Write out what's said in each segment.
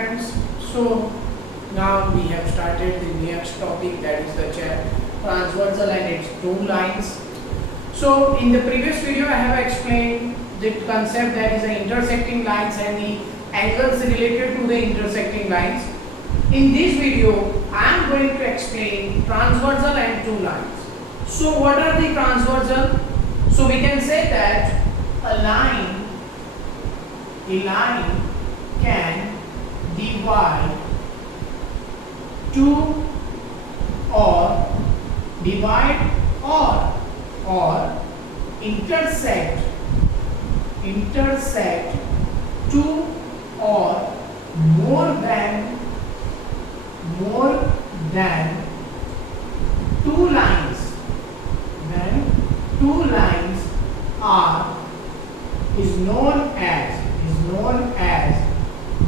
friends. So now we have started the next topic, that is the transversal and its two lines. So in the previous video I have explained the concept, that is the intersecting lines and the angles related to the intersecting lines. In this video I am going to explain transversal and two lines. So what are the transversal? So we can say that a line can divide two or intersect two or more than two lines, when two lines is known as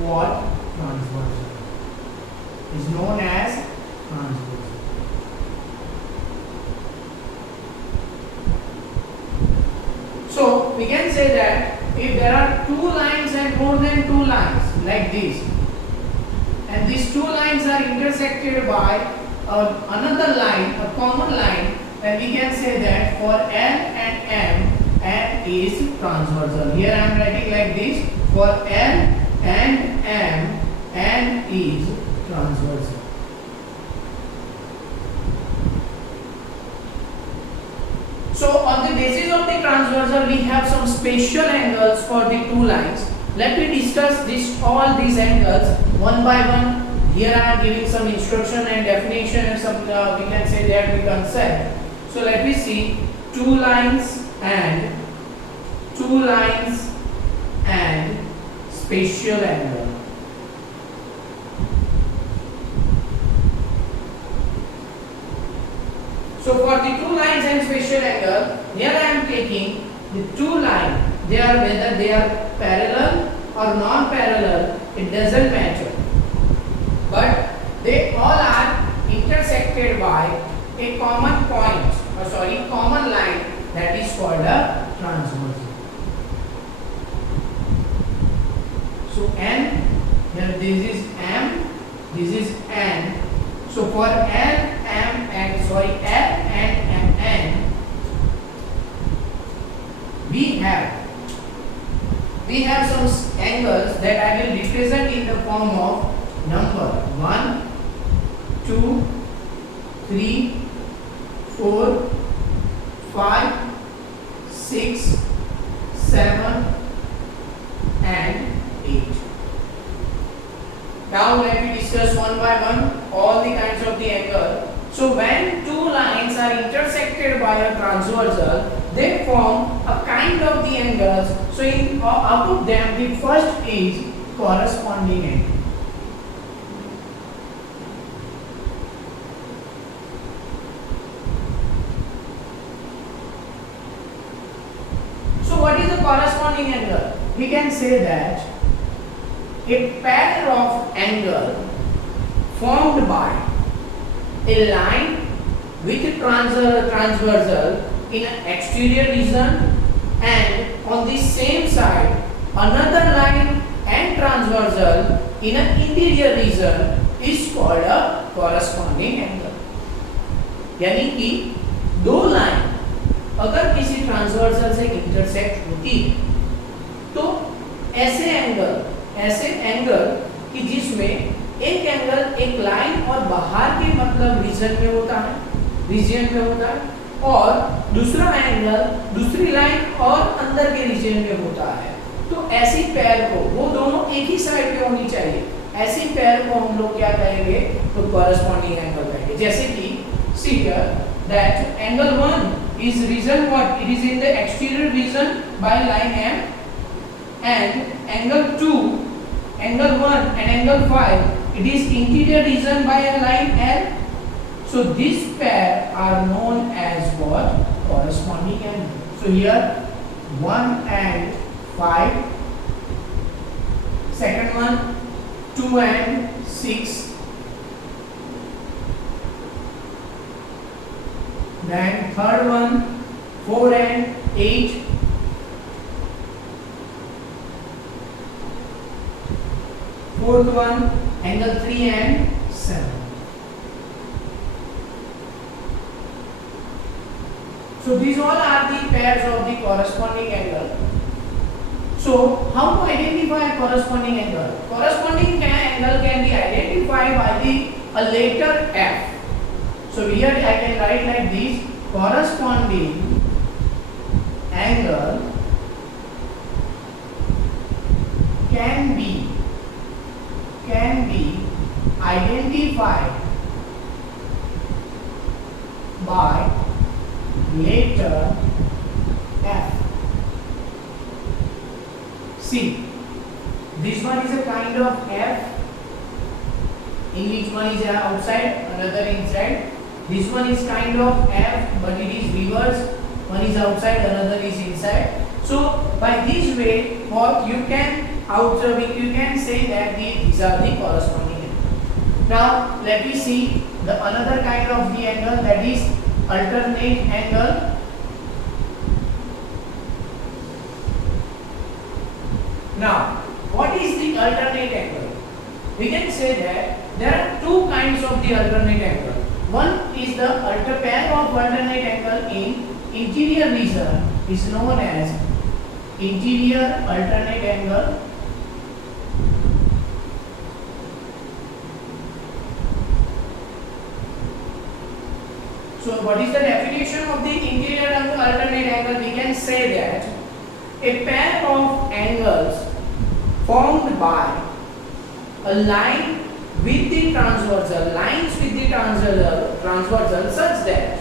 what? Transversal. Is known as transversal. So we can say that if there are two lines and more than two lines like this, and these two lines are intersected by another line, a common line, then we can say that for L and M is transversal. Here I am writing like this: for L and M is transversal. So on the basis of the transversal, we have some special angles for the two lines. Let me discuss all these angles one by one. Here I am giving some instruction and definition and some we can say that the concept. So let me see two lines and special angle. So for the two lines and special angle, here I am taking the two lines. Whether they are parallel or non-parallel, it doesn't matter. But they all are intersected by a common point, common line, that is called a transversal. So N, here this is M, this is N. So for L and N, we have some angles that I will represent in the form of number 1, 2, 3, 4, 5, 6, 7 and 8. Now let me discuss one by one all the kinds of the angle. So when two lines are intersected by a transversal, they form a kind of the angles. So out of them, the first is corresponding angle. So what is the corresponding angle? We can say that a pair of angle formed by a line with transversal in an exterior region, and on the same side another line and transversal in an interior region is called a corresponding angle. यानी कि दो line अगर किसी transversal से intersect होती है तो ऐसे एंगल कि जिसमें एक एंगल एक लाइन और बाहर के मतलब रीजन में होता है और दूसरा एंगल दूसरी लाइन और अंदर के रीजन में होता है, तो ऐसी पेयर को, वो दोनों एक ही साइड पे होनी चाहिए, ऐसी पेयर को हम लोग क्या कहेंगे? तो कॉरेस्पॉन्डिंग एंगल कहेंगे. जैसे कि see here that angle 1 is region what? It is in the exterior region by line M, and angle 2, angle 1 and angle 5, it is interior region by a line L. So this pair are known as what? Corresponding angle. So here 1 and 5, second one 2 and 6, then third one 4 and 8, fourth one angle 3 and 7. So these all are the pairs of the corresponding angle. So how to identify a corresponding angle? Corresponding angle can be identified by a letter F. So here I can write like this: corresponding angle can be identified by letter F. See, this one is a kind of F, in which one is outside, another inside. This one is kind of F, but it is reverse. One is outside, another is inside. So by this way, what you can you can say that these are the corresponding angles. Now let me see the another kind of the angle, that is alternate angle. Now, what is the alternate angle? We can say that there are two kinds of the alternate angle. One is the pair of alternate angle in interior region is known as interior alternate angle. So what is the definition of the interior alternate angle? We can say that a pair of angles formed by a line with the transversal, lines with the transversal such that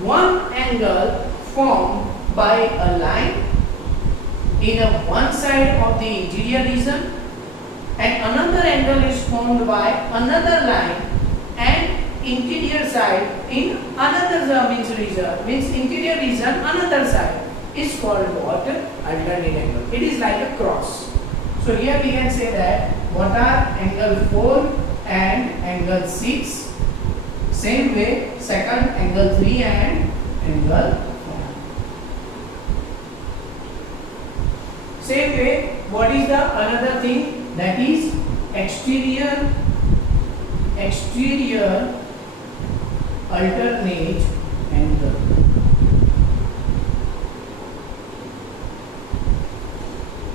one angle formed by a line in one side of the interior region and another angle is formed by another line and interior side in another means interior region another side is called what? Alternate angle. It is like a cross. So here we can say that what are angle 4 and angle 6. Same way second angle 3 and angle 5. Same way, what is the another thing, that is exterior alternate angle.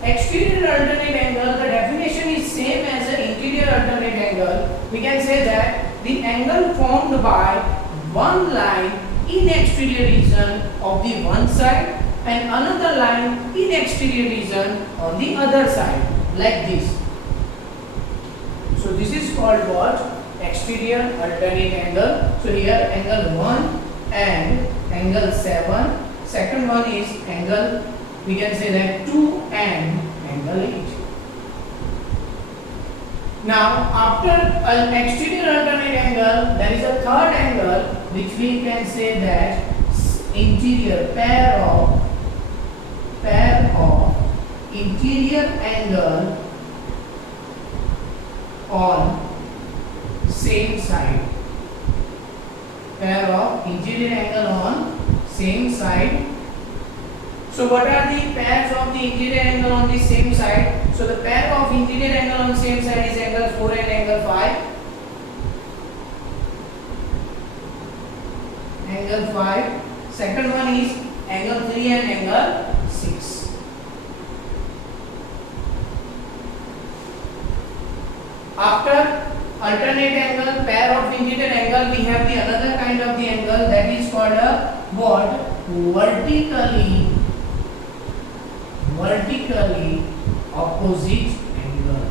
Exterior alternate angle, the definition is same as an interior alternate angle. We can say that the angle formed by one line in exterior region of the one side and another line in exterior region on the other side, like this. So this is called what? Exterior alternate angle. So here angle 1 and angle 7. Second one is angle, we can say that 2 and angle 8. Now after an exterior alternate angle, there is a third angle which we can say that interior pair of interior angle on same side. Pair of interior angle on same side. So what are the pairs of the interior angle on the same side? So the pair of interior angle on same side is angle 4 and angle 5. Angle 5. Second one is angle 3 and angle 6. After alternate angle, pair of interior angle, we have the another kind of the angle, that is called a what? Vertically opposite angle.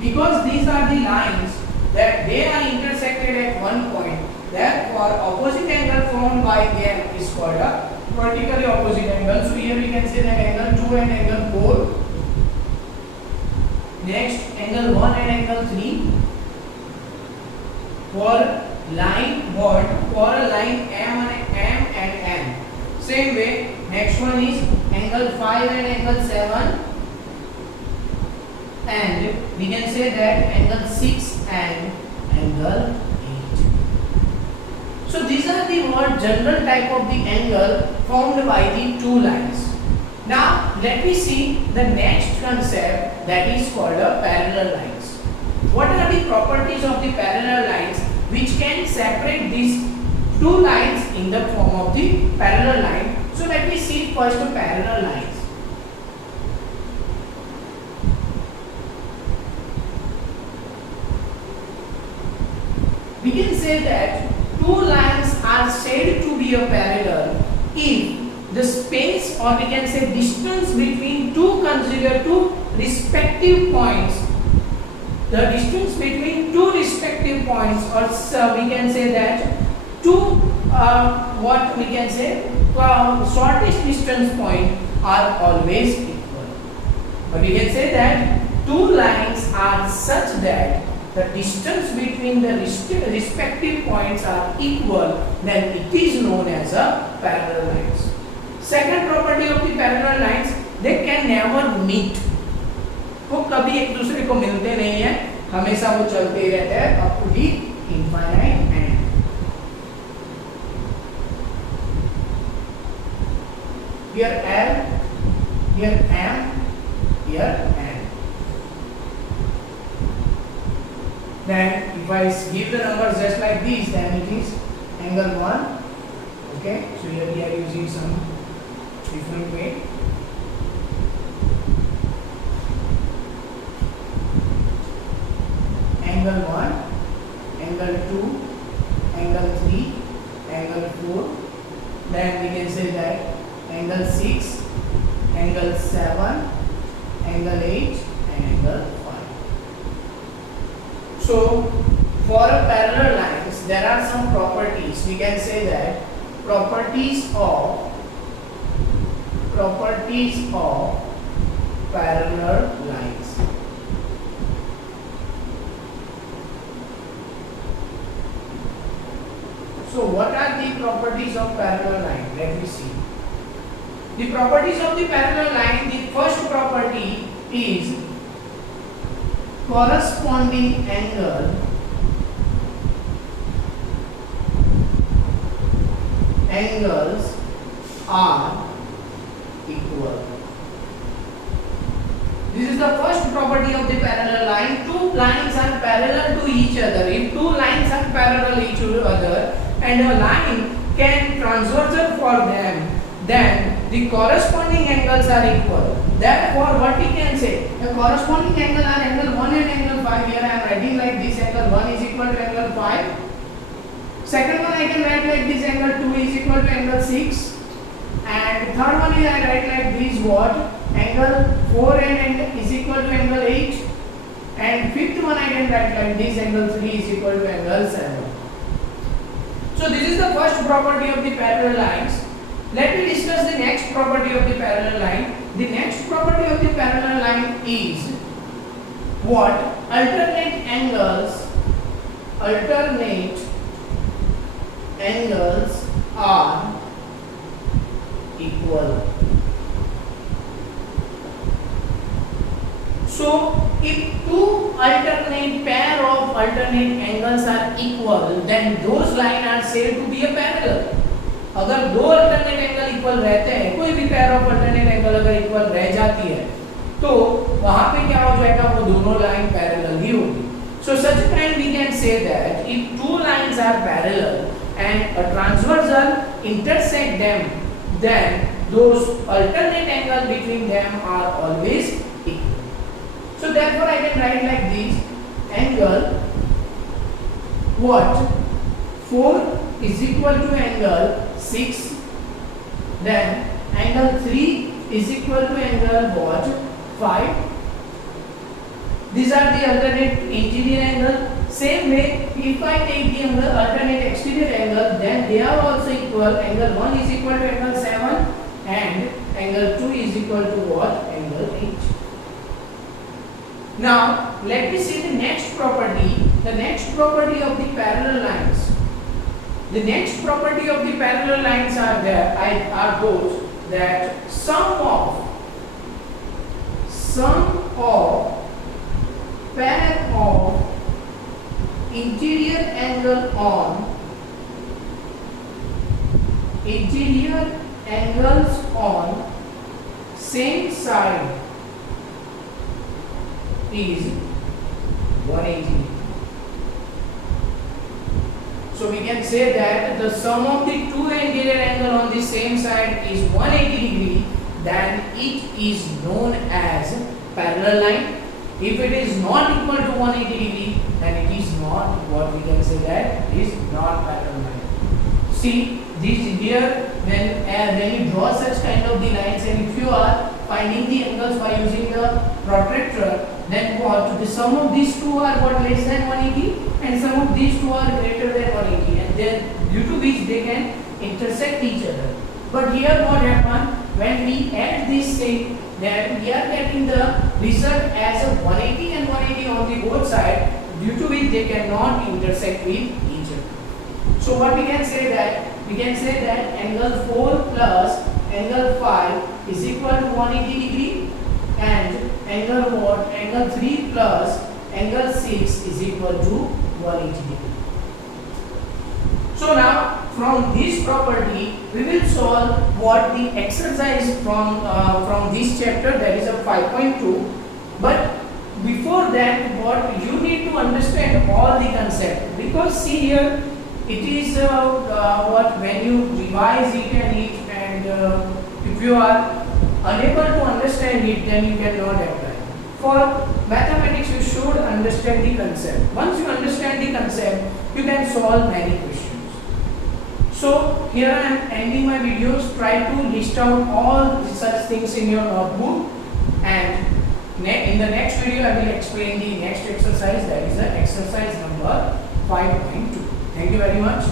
Because these are the lines that they are intersected at one point, therefore opposite angle formed by them is called a vertically opposite angle. So here we can say that angle 2 and angle 4. Next angle 1 and angle 3 for line what? For a line M and N. Same way, next one is angle 5 and angle 7, and we can say that angle 6 and angle 8. So these are the what general type of the angle formed by the two lines. Now let me see the next concept, that is called a parallel lines. What are the properties of the parallel lines which can separate these two lines in the form of the parallel line? So let me see first the parallel lines. We can say that two lines are said to be a parallel if the space, or we can say distance, between two respective points, the distance between two respective points, or we can say that two what we can say shortest distance point are always equal. But we can say that two lines are such that the distance between the respective points are equal, then it is known as a parallel lines. Second property of the parallel lines, they can never meet. वो कभी एक दूसरे को मिलते नहीं है, हमेशा वो चलते ही रहते हैं up to the infinite end. Here L, here M, here N. Then if I give the numbers just like these, then it is angle 1. Okay, so here we are using some different way. Angle 1, angle 2, angle 3, angle 4. Then we can say that angle 6, angle 7, angle 8 and angle 5. So for a parallel lines there are some properties. We can say that properties of parallel lines. So what are the properties of parallel line? Let me see. The properties of the parallel line, the first property is corresponding angles are equal. This is the first property of the parallel line. Two lines are parallel to each other. If two lines are parallel to each other and a line can transversal for them, then the corresponding angles are equal. Therefore, what we can say, the corresponding angle are angle 1 and angle 5. Here I am writing like this: angle 1 is equal to angle 5. Second one I can write like this: angle 2 is equal to angle 6. And third one is I write like this: what? Angle 4 and is equal to angle 8. And fifth one I can write like this: angle 3 is equal to angle 7. So this is the first property of the parallel lines. Let me discuss the next property of the parallel line. The next property of the parallel line is what? Alternate angles are equal. So if two pair of alternate angles are equal, then those lines are said to be a parallel. अगर दो alternate angle equal रहते हैं, कोई भी pair of alternate angle अगर equal रह जाती है, तो वहां पे क्या हो जाएगा? वो दोनों लाइन पैरेलल ही होगी. So such time we can say that if two lines are parallel and a transversal intersect them, then those alternate angles between them are always equal. So therefore I can write like this: angle what? 4 is equal to angle 6. Then angle 3 is equal to angle what? 5. These are the alternate interior angle. Same way, if I take the angle alternate exterior angle, then they are also equal. Angle 1 is equal to angle 7 and angle 2 is equal to what? Angle 8. Now let me see the next property. The next property of the parallel lines. The next property of the parallel lines are those that sum of pair of interior angles on same side is 180. So we can say that the sum of the two interior angle on the same side is 180 degree, then it is known as parallel line. If it is not equal to 180 degree, then it is not, what we can say, that is not parallel line. See this here, when you draw such kind of the lines, and if you are finding the angles by using the protractor, then what, the sum of these two are what, less than 180, and sum of these two are greater than 180, and then due to which they can intersect each other. But here what happens, when we add this thing, then we are getting the result as a 180 and 180 on the both sides, due to which they cannot intersect with each other. So what we can say that, angle 4 plus angle 5 is equal to 180 degree, and angle what, angle 3 plus angle 6 is equal to 180 degree. So now from this property we will solve what the exercise from this chapter, that is a 5.2. But before that, what you need to understand all the concept, because see here it is what, when you revise it and if you are unable to understand it, then you cannot apply. For mathematics you should understand the concept. Once you understand the concept, you can solve many questions. So here I am ending my videos. Try to list out all such things in your notebook, and in the next video I will explain the next exercise, that is the exercise number 5.2. Thank you very much.